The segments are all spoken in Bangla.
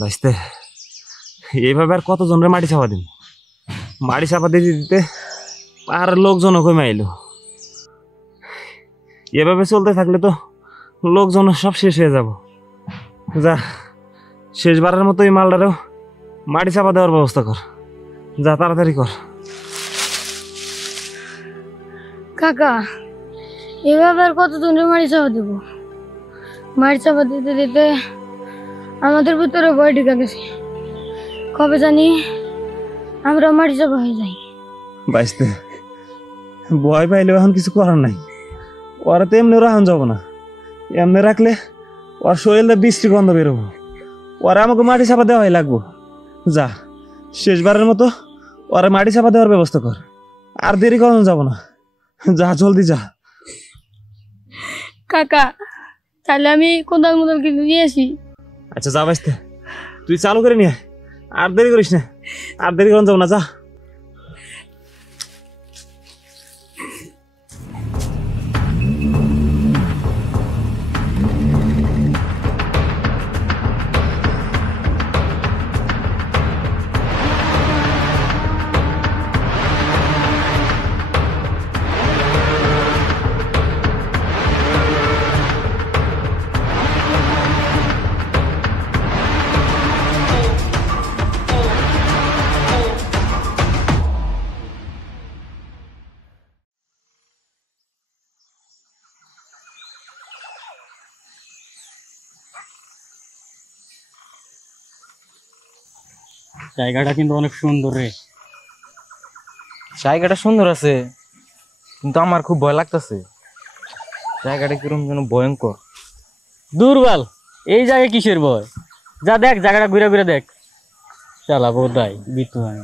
বাইসতে এইভাবে আর কতজনের মাটি চাপা দিন, মাটি চাপা দিতে দিতে আর লোকজনও কমে আইলো। এভাবে চলতে থাকলে তো লোকজন সব শেষ হয়ে যাব। যা, শেষবারের মতো এই মালটারেও মাটি চাপা দেওয়ার ব্যবস্থা কর, যা তাড়াতাড়ি কর। কাকা, এভাবে আর কতজনের মাটি চাপা দেবো? মাটি চাপা দিতে দিতে আমাদের ভিতরে ভয় ঢুকে গেছে, কবে জানি আমরা মাটি চাপা হয়ে যাই। বাইসতে ভয় পাইলেও এখন কিছু করার নাই, ওরা তো এমনি রাখা যাবো না। এমনি রাখলে ওর শরীরে বৃষ্টি গন্ধ বেরোবো, ওরা আমাকে মাটি চাপা দেওয়াই লাগবো। যা, শেষবারের মতো ওরা মাটি চাপা দেওয়ার ব্যবস্থা কর, আর দেরি করানো যাবো না। যা, জলদি যা। কাকা, তাহলে আমি কোদাল মোদাল কিন্তু নিয়ে আসি। আচ্ছা যা বাইসতে, তুই চালু করে নিয়ে, আর দেরি করিস না, আর দেরি করানো যাবো না, যা। জায়গাটা কিন্তু অনেক সুন্দর রে। জায়গাটা সুন্দর আছে, কিন্তু আমার খুব ভয় লাগতেছে। জায়গাটা কিরকম যেন ভয়ঙ্কর। দুর্বল, এই জায়গায় কিসের ভয়? যা দেখ, জায়গাটা ঘুরে ঘুরে দেখ। চালা বোধাই বিতু হয়।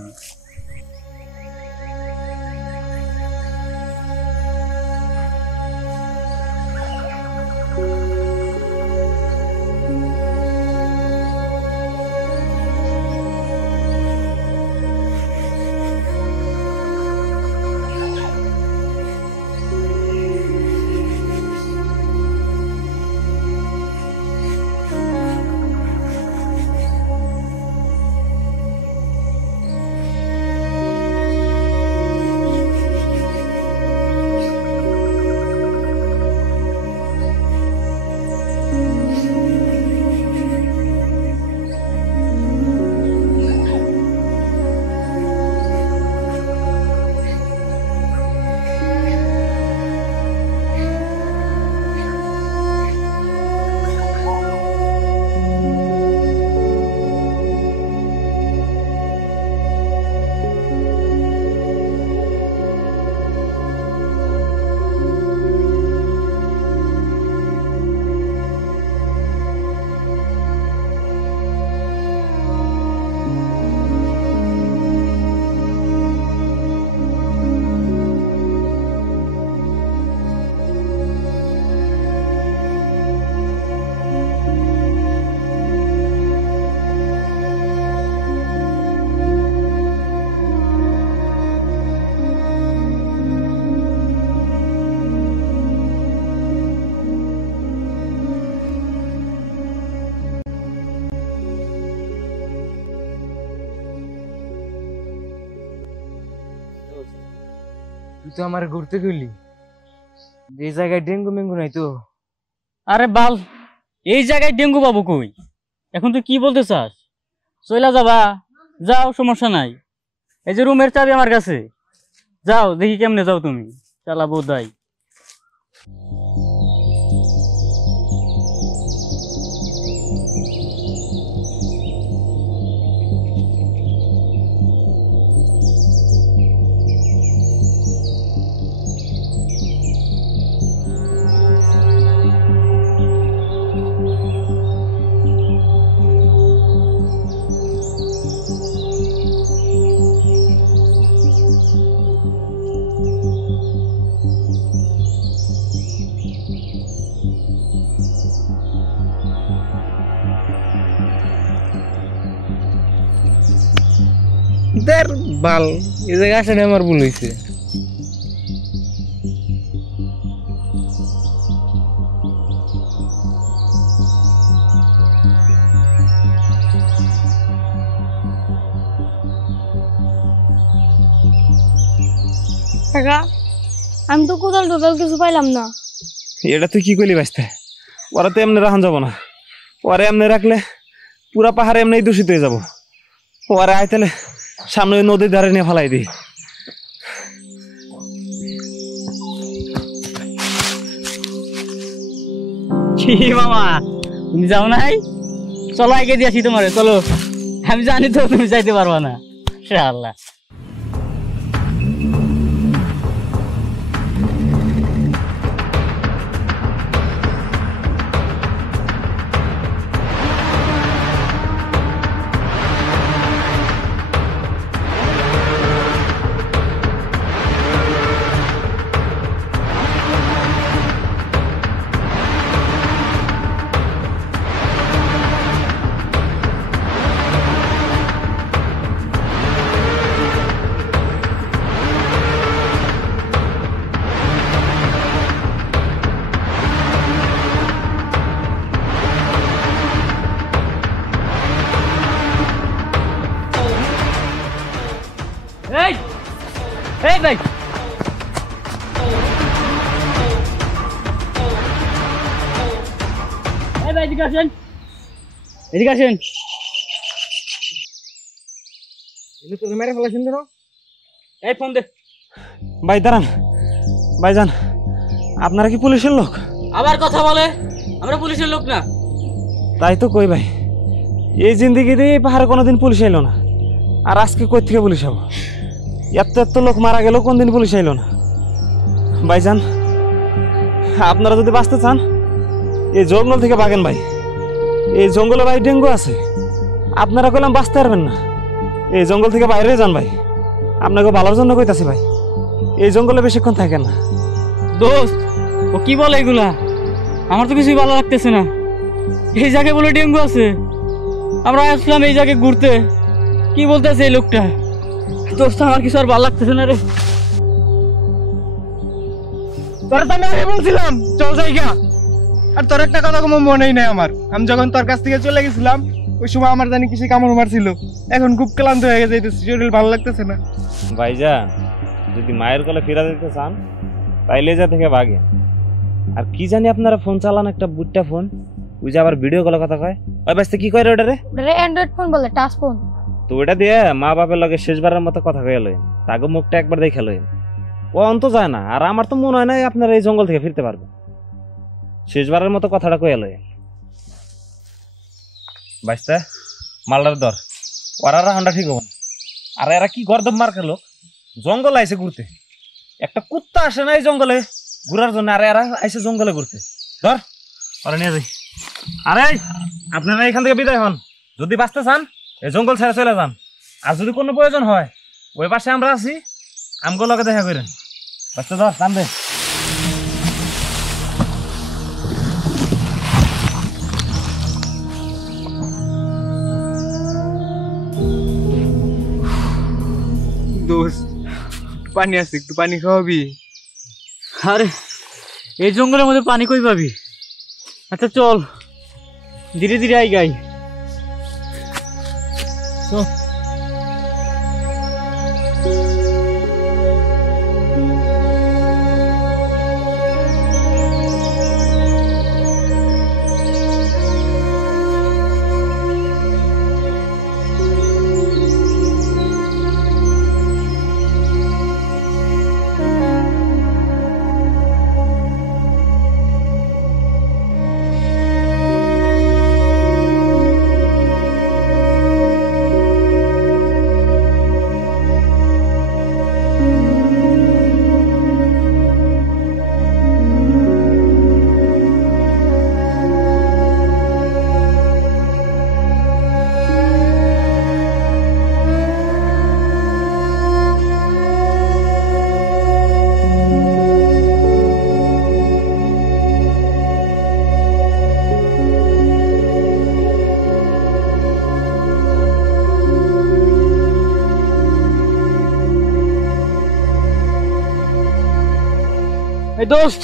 তুই তো আমার ঘুরতে গেলি, এই জায়গায় ডেঙ্গু মেঙ্গু নাই তো? আরে বাল, এই জায়গায় ডেঙ্গু পাবো কই? এখন তুই কি বলতে চাস? চইলা যাবা, যাও, সমস্যা নাই। এই যে রুমের চাবি আমার কাছে, যাও, দেখি কেমনে যাও তুমি। চালা বোধাই। দেখ বাল, এই জায়গায় আসাটা আমার ভুল হয়েছে। কাকা আমি তো কোদাল টোটাল কিছু পাইলাম না। এটা তুই কি করলি বাইস্তে? ওরা তো এমনি রাখান যাব না, ওরা এমনি রাখলে পুরা পাহাড়ে এমনি দূষিত হয়ে যাবো। ওরা আয় তাহলে সামনে ওই নদীর ধারে নিয়ে ফেলাই দিই। কি মামা তুমি যাও নাই? চলো আগে দিয়েছি তোমারে, চলো। আমি জানি তো তুমি যাইতে পারবা না। আল্লাহ এই এই ভাই, এই ভাই এদিকে আসেন, এদিকে আসেন। মেরে ফেলাছেন কেন? এই ফোন দে। ভাই দাঁড়ান, ভাইজান আপনারা কি পুলিশের লোক? আবার কথা বলে, আমরা পুলিশের লোক না। তাই তো কই ভাই, এই জিন্দিগিতে পাহাড়ে কোনোদিন পুলিশ এলো না, আর আজকে কই থেকে পুলিশ হবো? এত এত লোক মারা গেল, কোনদিন পুলিশ এলো না। ভাইজান আপনারা যদি বাঁচতে চান এই জঙ্গল থেকে ভাগেন ভাই। এই জঙ্গলে ভাই ডেঙ্গু আছে, আপনারা কইলাম বাঁচতে পারবেন না। এই জঙ্গল থেকে বাইরে যান ভাই, আপনাকে ভালোর জন্য কইতাছি ভাই। এই জঙ্গলে বেশিক্ষণ থাকেন না। দোস্ত ও কি বলে এগুলা? আমার তো কিছুই ভালো লাগতেছে না। এই জায়গায় বলে ডেঙ্গু আছে, আমরা আসলাম এই জায়গায় ঘুরতে, কি বলতেছে এই লোকটা? দোস্ত আমার কিছু আর ভালো লাগতেছে না রে। তোরা তো আমি আগে বলছিলাম চল জায়গা, আর তোর একটা কথা কোনো মনেই নাই আমার। আমি যখন তোর কাছ থেকে চলে গেছিলাম ওই সময় আমার জানি কিছু কামড় মারছিল, এখন খুব ক্লান্ত হয়ে যাইতেছে, শরীর ভালো লাগতেছে না। ভাইজান যদি মায়ের কোলে ফিরা দিতে চান তাইলে যা থেকে ভাগে। আর কি জানি আপনারা ফোন চালান, একটা বুটটা ফোন, ওই যে আবার ভিডিও কলের কথা কয়। ওই বাস্তে কি কয় রে ওটা রে? ওটা অ্যান্ড্রয়েড ফোন বলে, টাচ ফোন। তো ওটা দিয়ে মা বাপের লগে শেষবারের মতো কথা কয়ে লইন, তাকে মুখটা একবার দেখে লইন। ও অন্ত যায় না, আর আমার তো মনে হয় না আপনারা এই জঙ্গল থেকে ফিরতে পারবেন। শেষবারের মতো কথাটা কয়ে লইন। বাইস্তা মালদার দর ওরা রান্না ঠিক হবো না। আর এরা কি গর্দম মার খেলো, জঙ্গলে আইসে ঘুরতে। একটা কুত্তা আসে না এই জঙ্গলে ঘুরার জন্য, আর এরা আইসে জঙ্গলে ঘুরতে। ধর ওরা নিয়ে যাই। আরে আপনারা এখান থেকে বিদায় হন, যদি বাঁচতে চান এই জঙ্গল ছেড়ে চলে যান। আর যদি কোনো প্রয়োজন হয় ওই পাশে আমরা আছি, আমগো লগে দেখা করেন। বাঁচতে ধর টান দে। দোস্ত পানি আছে, একটু পানি খাওয়াবি? আরে এই জঙ্গলের মধ্যে পানি কই পাবি? আচ্ছা চল ধীরে ধীরে আই গাই। এই দোস্ত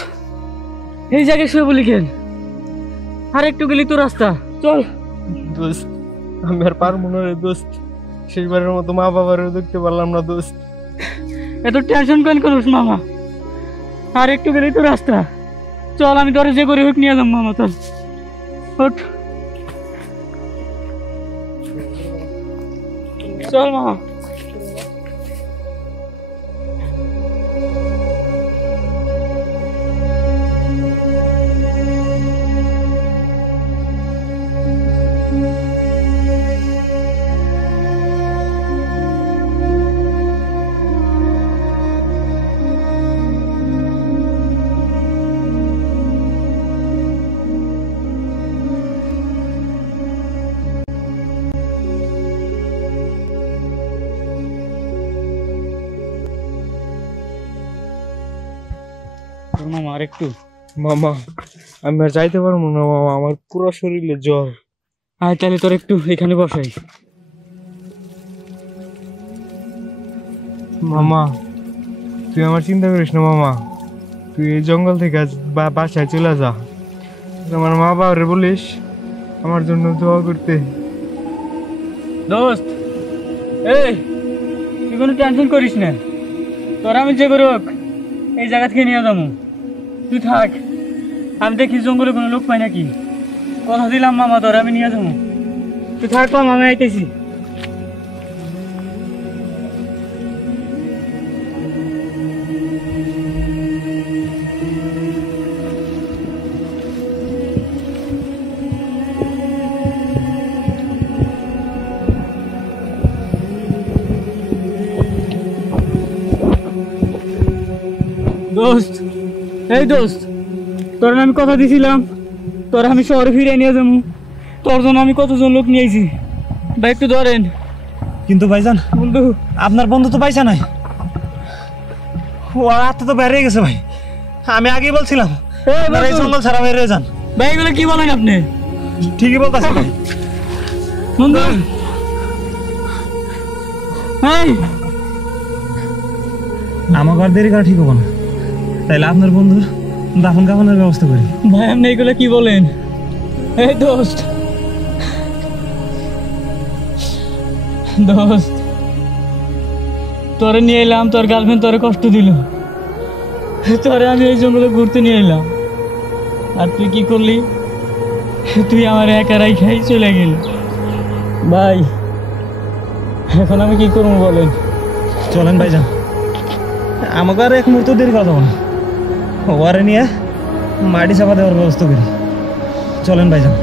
এই জায়গায় শুয়ে বলি কেন? আর একটু গেলি তো রাস্তা, চল। দোস্ত আমি আর পারবো না রে দোস্ত, শেষবারের মতো মা বাবারও দেখতে পারলাম না দোস্ত। এত টেনশন কেন করিস মামা? আর একটু গেলেই তো রাস্তা। চল আমি তোরে যে করে হোক নিয়ে যাম মামা, চল ওঠ। চল মামা। তোর মামা আর একটু। মামা আমি আর যাইতে পারবো না মামা, আমার পুরো শরীরে জ্বর। আয় তাহলে তোর একটু এখানে বসাই। মামা তুই আমার চিন্তা করিস না মামা, তুই এই জঙ্গল থেকে আজ বাসায় চলে যা। আমার মা বাবারে বলিস আমার জন্য দোয়া করতে। দোস্ত এই তুই কোনো টেনশন করিস না, তোর আমি যে করে হোক এই জায়গা থেকে নিয়ে যাবো। তুই থাক, আমি দেখি জঙ্গলে কোনো লোক পাই নাকি। কথা দিলাম মামা তোর আমি নিয়ে যাবো। তুই থাক মামা, আমি আইতেছি। দোস্ত এই দোস্ত, তোর আমি কথা দিছিলাম তোর আমি শহরে ফিরে নিয়ে যাবো। তোর জন্য আমি কতজন লোক নিয়েছি ভাই, একটু ধরেন। কিন্তু ভাইজান বন্ধু আপনার বন্ধু তো পাইছা নাই, ও আত্মা তো বেরিয়ে গেছে ভাই। আমি আগেই বলছিলাম আপনারা এই জঙ্গল ছাড়া বেরিয়ে যান। ভাই এগুলো কি বলেন আপনি? ঠিকই বলতেছি ভাই। বন্ধু এই আমাকে আর দেরি করা ঠিক হবো না, তাইলে আপনার বন্ধুর দাফন কাফনের ব্যবস্থা করি। ভাই আপনি এগুলো কি বলেন? এই দোস্ত দোস্ত তোরে নিয়ে এলাম, তোর গার্লফ্রেন্ড তোরে কষ্ট দিল, তোরে আমি এই জঙ্গলে ঘুরতে নিয়ে এলাম, আর তুই কি করলি? তুই আমার একা রাখাই চলে গেলি। ভাই এখন আমি কি করবো বলেন? চলেন ভাইজান, আমাকে আর এক মুহূর্ত দেরি করা যাবো না, ওয়ারে নিয়ে মাটি চাপা দেওয়ার ব্যবস্থা করি। চলেন ভাইজান।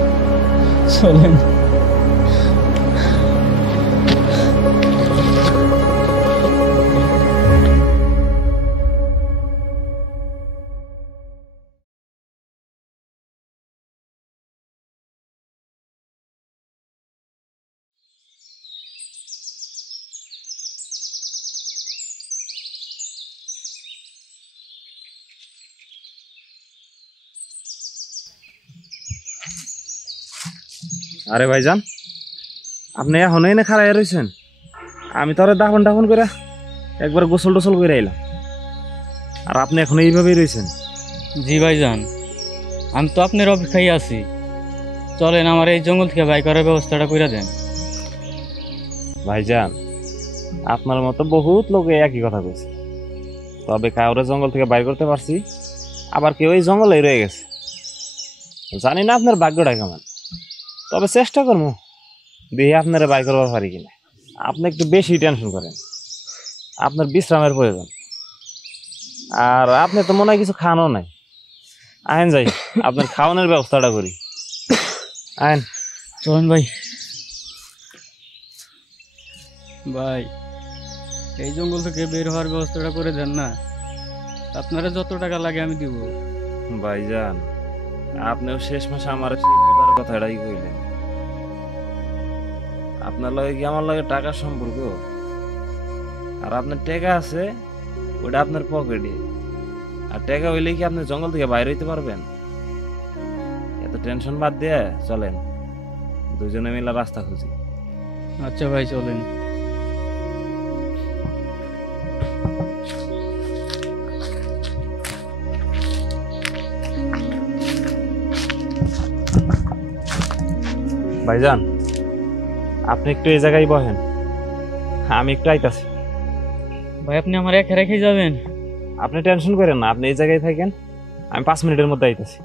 চলেন। আরে ভাইজান আপনি এখনই না খারাই রয়েছেন? আমি তো আর দাফন টাফন করে একবার গোসল টোসল করে এলাম, আর আপনি এখন এইভাবেই রয়েছেন। জি ভাইজান, আমি তো আপনার অপেক্ষায় আছি। চলেন আমার এই জঙ্গল থেকে বাই করার ব্যবস্থাটা করে দেন। ভাইজান আপনার মতো বহুত লোকে একই কথা কইছে, তবে কাউরে জঙ্গল থেকে বাইর করতে পারছি, আবার কেউ এই জঙ্গলেই রয়ে গেছে। জানি না আপনার ভাগ্যটা কেমন, তবে চেষ্টা করবো দেখি আপনারা বাই করবার পারি কিনা। আপনি একটু বেশি টেনশন করেন, আপনার বিশ্রামের প্রয়োজন, আর আপনি তো মনে হয় কিছু খানও নাই। আইন যাই আপনার খাওয়ানোর ব্যবস্থাটা করি। আইন চলেন ভাই। ভাই এই জঙ্গল থেকে বের হওয়ার ব্যবস্থাটা করে দেন না, আপনারা যত টাকা লাগে আমি দিব। ভাইজান আপনিও শেষ মাসে আমার সেই বুধার কথাটাই কইলেন। আপনার লগে কি আমার লগে টাকার সম্পর্ক? আর আপনার টাকা আছে ওটা আপনার পকেটে, আর টাকা হইলে কি আপনি জঙ্গল থেকে বাইরে হইতে পারবেন? এত টেনশন বাদ দিয়ে চলেন দুজনে মিলে রাস্তা খুঁজি। আচ্ছা ভাই চলেন। ভাইজান আপনি একটু এই জায়গায় বহেন, আমি একটু আইতাছি। ভাই আপনি আমার একা রেখে যাবেন? আপনি টেনশন করেন না, আপনি এই জায়গায় থাকেন, আমি 5 মিনিটের মধ্যে আইতেছি।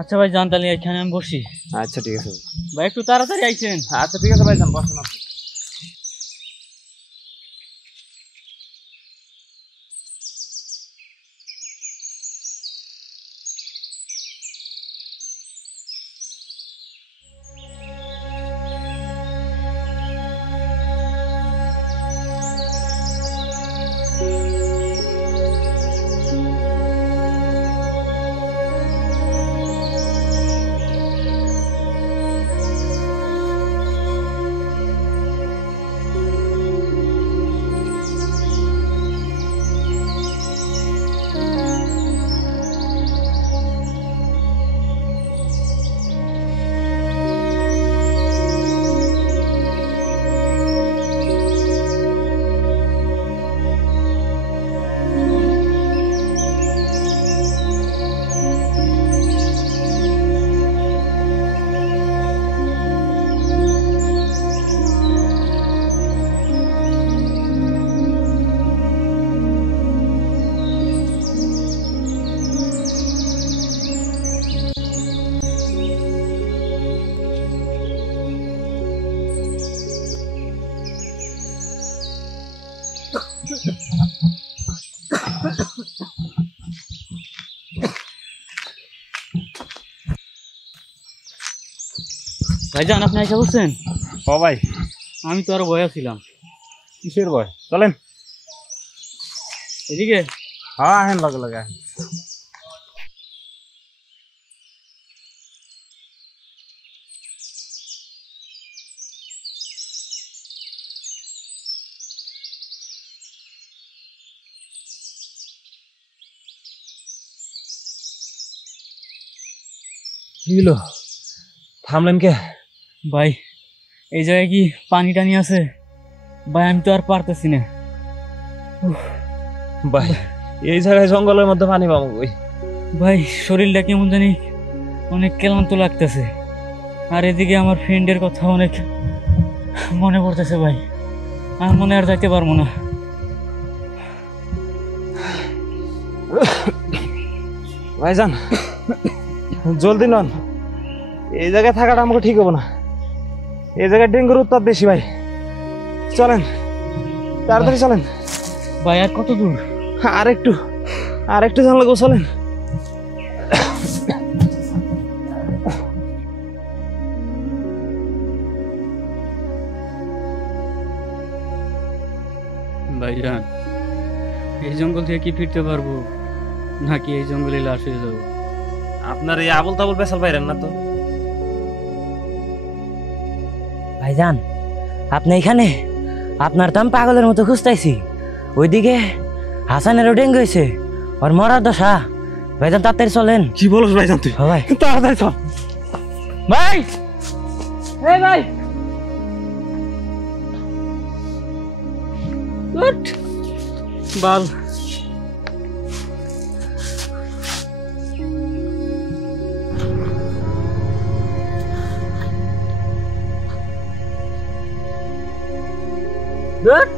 আচ্ছা ভাই যান, তাহলে এখানে আমি বসি। আচ্ছা ঠিক আছে। ভাই একটু তাড়াতাড়ি আইছেন। আচ্ছা ঠিক আছে ভাইজান, বসেন আপনি। ভাইজান আপনি এসে বলছেন? ও ভাই, আমি তো আরো ভয় ছিলাম। কিসের ভয়? চলেন এদিকে। হ্যাঁ আহেন, লগে লগে আহেন। কি হলো, থামলেন কে? ভাই এই জায়গায় কি পানি টানি আছে? ভাই আমি তো আর পারতেছি না। ভাই এই জায়গায় জঙ্গলের মধ্যে পানি পাবো কই? ভাই শরীরটা কেমন জানি অনেক ক্লান্ত লাগতেছে, আর এদিকে আমার ফ্রেন্ডের কথা অনেক মনে পড়তেছে। ভাই আর মনে আর যাইতে পারবো না। ভাইজান জলদি নন, এই জায়গায় থাকাটা আমাকে ঠিক হবো না। এই জায়গায় ডেঙ্গুর উৎপাত বেশি ভাই। চলেন তাড়াতাড়ি চলেন। ভাই আর কত দূর? আর একটু জানলা গো, চলেন। ভাইজান এই জঙ্গল থেকে কি ফিরতে পারবো, নাকি এই জঙ্গলে লাশ হয়ে যাবো? আপনার এই আবল তাবল পেশাল পাইরেন না তো। ভাইজান আপনি এখানে? আপনার তো আমি পাগলের মতো খুঁজতেছি। ওইদিকে হাসানেরও ডেঙ্গু হয়েছে, ওর মরার দশা। ভাইজান তাড়াতাড়ি চলেন। কি বলছ ভাইজান তুই? ভাই তাড়াতাড়ি চল। ভাই এই ভাই উঠ বাল। উঠ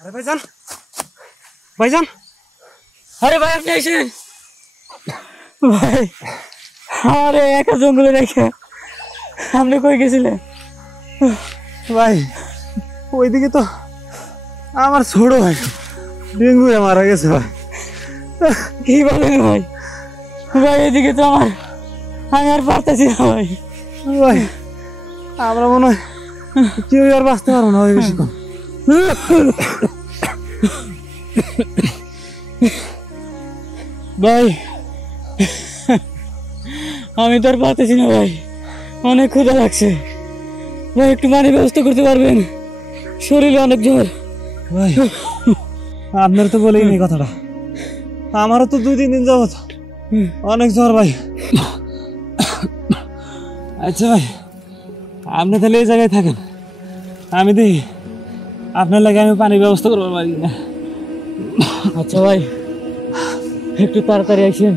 আরে ভাইজান, ভাইজান, আরে ভাই আপনি আইছেন? ভাই আরে একা জঙ্গলে রেখে আপনি কই গেছিলেন? ভাই ওইদিকে তো আমার ছোট ভাই, ডেঙ্গু মারা গেছে ভাই। কি বলেন ভাই? ভাই এদিকে তো আমি আর পারতেছি না ভাই। ভাই আমরা মনে হয় কেউ আর বাঁচতে পারবো না ভাই বেশিক্ষণ। ভাই আমি তো আর পারতেছি না ভাই, অনেক ক্ষুধা লাগছে ভাই, একটু পানির ব্যবস্থা করতে পারবেন? শরীরে অনেক জ্বর ভাই আপনার তো বলেই নেই কথাটা, আমারও তো 2-3 দিন যাবত অনেক জ্বর ভাই। আচ্ছা ভাই আপনি তাহলে এই জায়গায় থাকেন, আমি দেখি আপনার লাগে আমি পানির ব্যবস্থা করবো পারি না। আচ্ছা ভাই একটু তাড়াতাড়ি আসেন।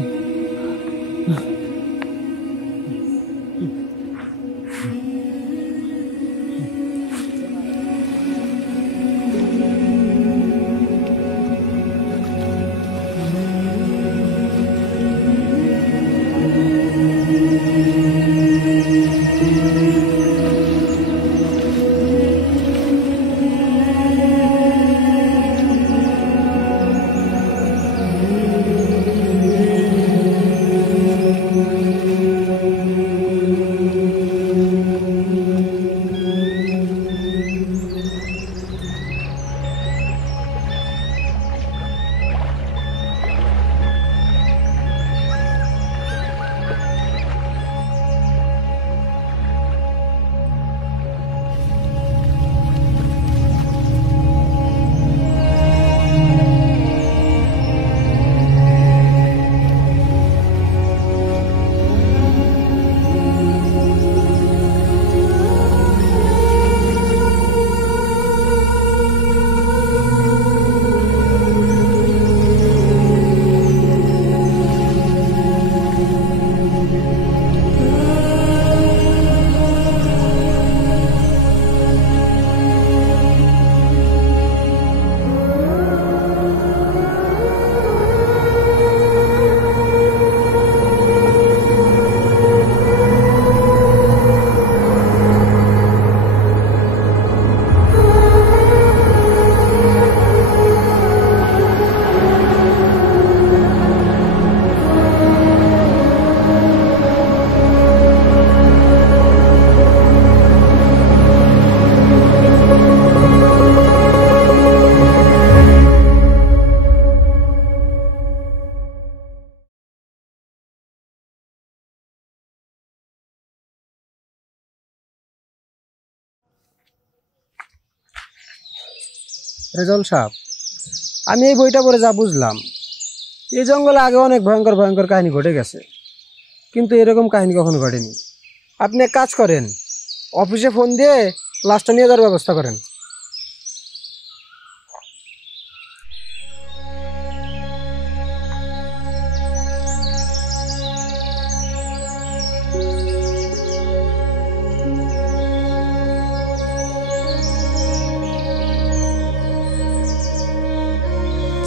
রেজাউল সাহেব, আমি এই বইটা পড়ে যা বুঝলাম, এই জঙ্গলে আগে অনেক ভয়ঙ্কর ভয়ঙ্কর কাহিনী ঘটে গেছে, কিন্তু এরকম কাহিনী কখনো ঘটেনি। আপনি এক কাজ করেন, অফিসে ফোন দিয়ে লাশটা নিয়ে যাওয়ার ব্যবস্থা করেন।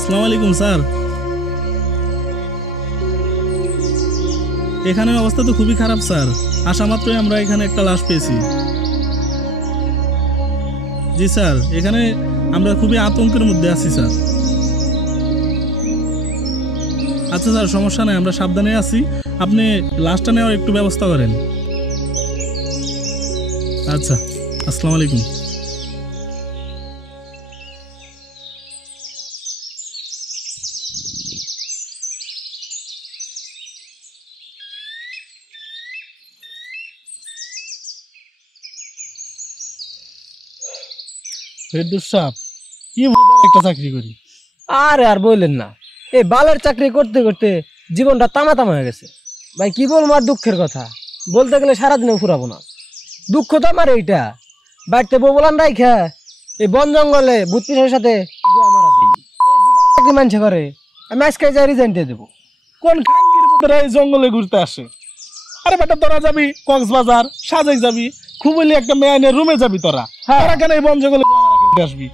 আসসালামু আলাইকুম স্যার। এখানে অবস্থা তো খুবই খারাপ স্যার, আসা মাত্রই আমরা এখানে একটা লাশ পেয়েছি। জি স্যার, এখানে আমরা খুবই আতঙ্কের মধ্যে আছি স্যার। আচ্ছা স্যার, সমস্যা নাই, আমরা সাবধানে আছি, আপনি লাশটা নেওয়ার একটু ব্যবস্থা করেন। আচ্ছা, আসসালামু আলাইকুম। ফেরদৌস সাহেব, কি একটা চাকরি করি। আর বললেন না, এই বালের চাকরি করতে করতে জীবনটা তামা তামা হয়ে গেছে ভাই। কি বলবো আর দুঃখের কথা, বলতে গেলে সারাদিনেও ফুরাবো না। দুঃখ তো আমার এইটা, বাড়িতে বউ বলান রাইখা এই বন জঙ্গলে ভূত পিসার সাথে মারা দেই। চাকরি মানছে করে, আমি আজকে যাই রিজাইন দিয়ে দেবো। কোন খাঙ্গির ভিতরে এই জঙ্গলে ঘুরতে আসে? আরে বেটা, তোরা যাবি কক্সবাজার, সাজেক যাবি, খুবলি একটা মেয়ানের রুমে যাবি, তোরা তারা কেন এই বন জঙ্গলে খেলতে আসবি?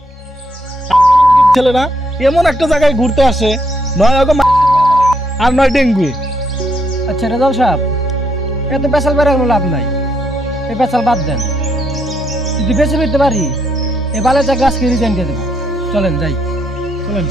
ছেলেরা এমন একটা জায়গায় ঘুরতে আসে, নয় আর নয় ডেঙ্গু। আচ্ছা রেজাউল সাহেব, এত পেশাল বেড়ে কোনো লাভ নাই, এই পেশাল বাদ দেন। যদি বেঁচে ফিরতে পারি এই বালের চাকরি আজকে রিজাইন দিয়ে দেবো। চলেন যাই, চলেন।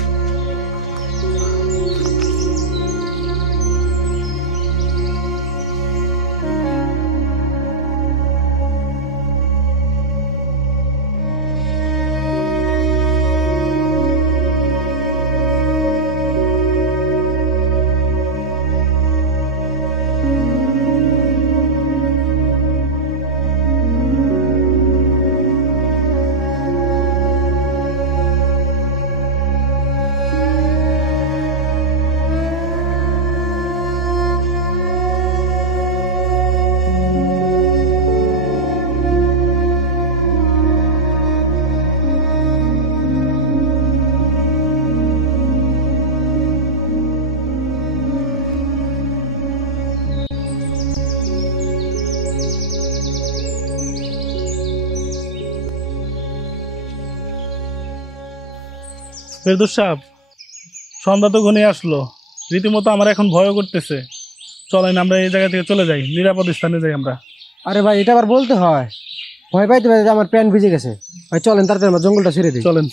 ফেরদৌস সাহেব, সন্ধ্যা তো ঘনিয়ে আসলো, রীতিমতো আমার এখন ভয় করতেছে। চলেন আমরা এই জায়গা থেকে চলে যাই, নিরাপদ স্থানে যাই আমরা। আরে ভাই, এটা আবার বলতে হয়? ভয় পাইতে পাইতে আমার প্যান্ট ভিজে গেছে। ভাই চলেন তাড়াতাড়ি আমরা জঙ্গলটা ছেড়ে দিই। চলেন।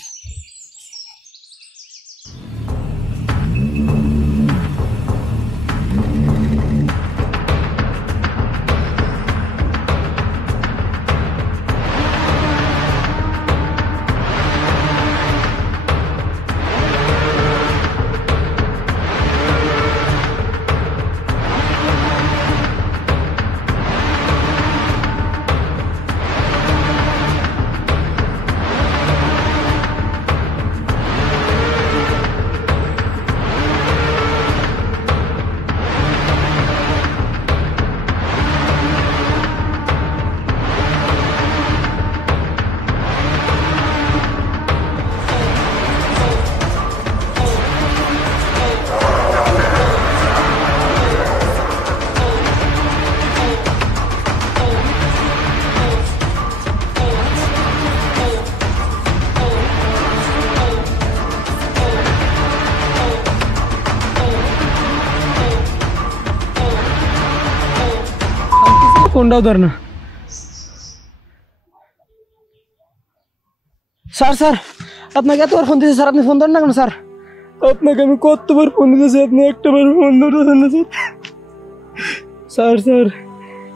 কোনটাও ধর না। স্যার স্যার, আপনাকে এতবার ফোন দিয়েছে স্যার, আপনি ফোন ধরেন না কেন স্যার? আপনাকে আমি কতবার ফোন দিয়েছি, আপনি একটাবার ফোন ধরেছেন না স্যার। স্যার স্যার,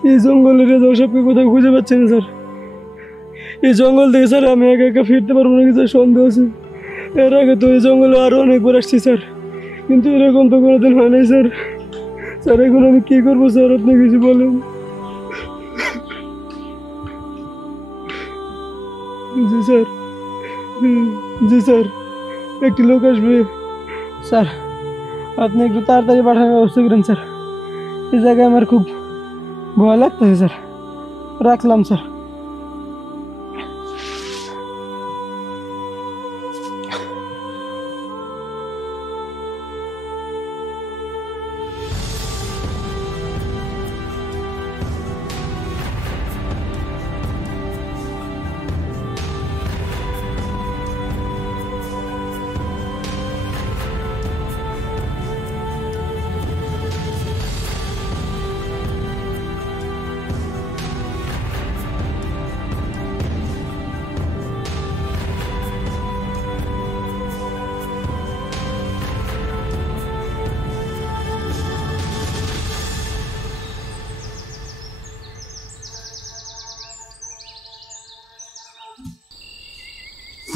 এই জঙ্গলের সবকে কোথাও খুঁজে পাচ্ছি না স্যার। এই জঙ্গল থেকে স্যার আমি একা একা ফিরতে পারবো না, স্যার সন্দেহ আছে। এর আগে তো এই জঙ্গলে আরো অনেকবার আসছি স্যার, কিন্তু এরকম তো কোনোদিন হয় নাই স্যার। স্যার এখন আমি কি করবো স্যার, আপনি কিছু বলেন। জি স্যার, জি স্যার, একটি লোক আসবে স্যার, আপনি একটু তাড়াতাড়ি পাঠানোর ব্যবস্থা করেন স্যার। এই জায়গায় আমার খুব ভয় লাগতেছে স্যার। রাখলাম স্যার।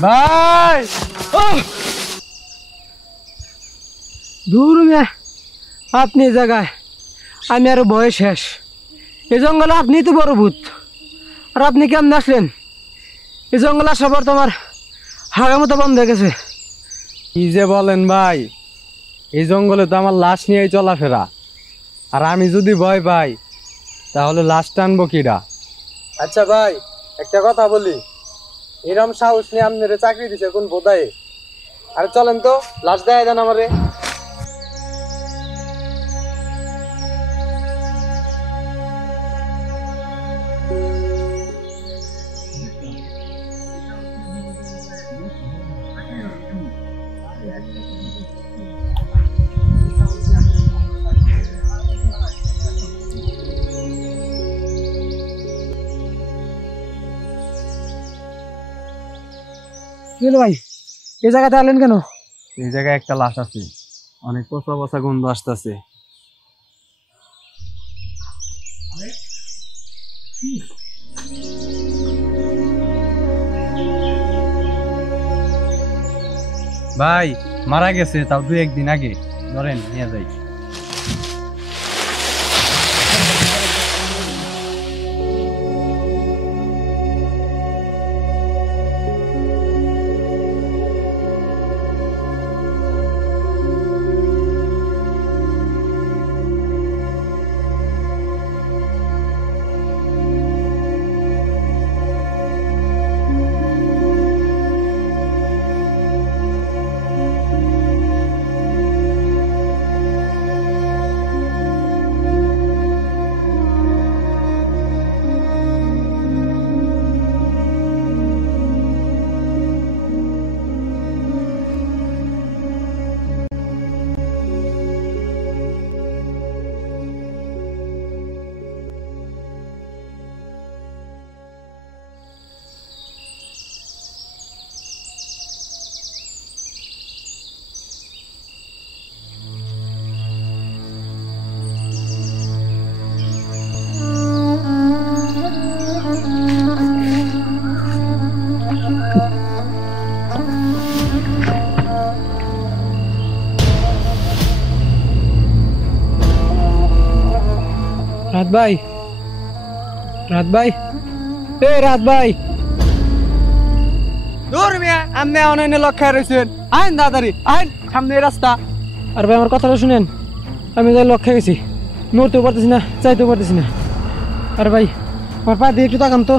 ভাই দূর মিয়া, আপনি এই জায়গায়, আমি আরো ভয়ে শেষ। এই জঙ্গলে আপনি তো বড় ভূত, আর আপনি কেমন আসলেন? এই জঙ্গলে আসার পর তো আমার হাগা মতো বন্ধ হয়ে গেছে। কি যে বলেন ভাই, এই জঙ্গলে তো আমার লাশ নিয়েই চলাফেরা, আর আমি যদি ভয় পাই তাহলে লাশ টানবো কিরা? আচ্ছা ভাই, একটা কথা বলি, এরম সাহস নিয়ে আপনার চাকরি দিছে কোন বোধায়? আরে চলেন তো, লাশ দেয় দেন আমারে। ভাই এই জায়গাতে আলেন কেন? এই জায়গায় একটা লাশ আছে, অনেক পচা পচা গন্ধ আসতেছে। ভাই মারা গেছে, তাও 2-1 দিন আগে। ধরেন নিয়ে যাই। রাত ভাই, রাত ভাই, এ রাত ভাই, দূর মিয়া, আপনি অনলাইন লক্ষ্যে রয়েছেন। আইন দাদারি, আইন সামনে রাস্তা। আর ভাই আমার কথাটা শুনেন, আমি যাই লক্ষ্যে গেছি, নড়তেও পারতেছি না, চাইতেও পারতেছি না। আর ভাই আমার পা দিয়ে একটু তাকান তো।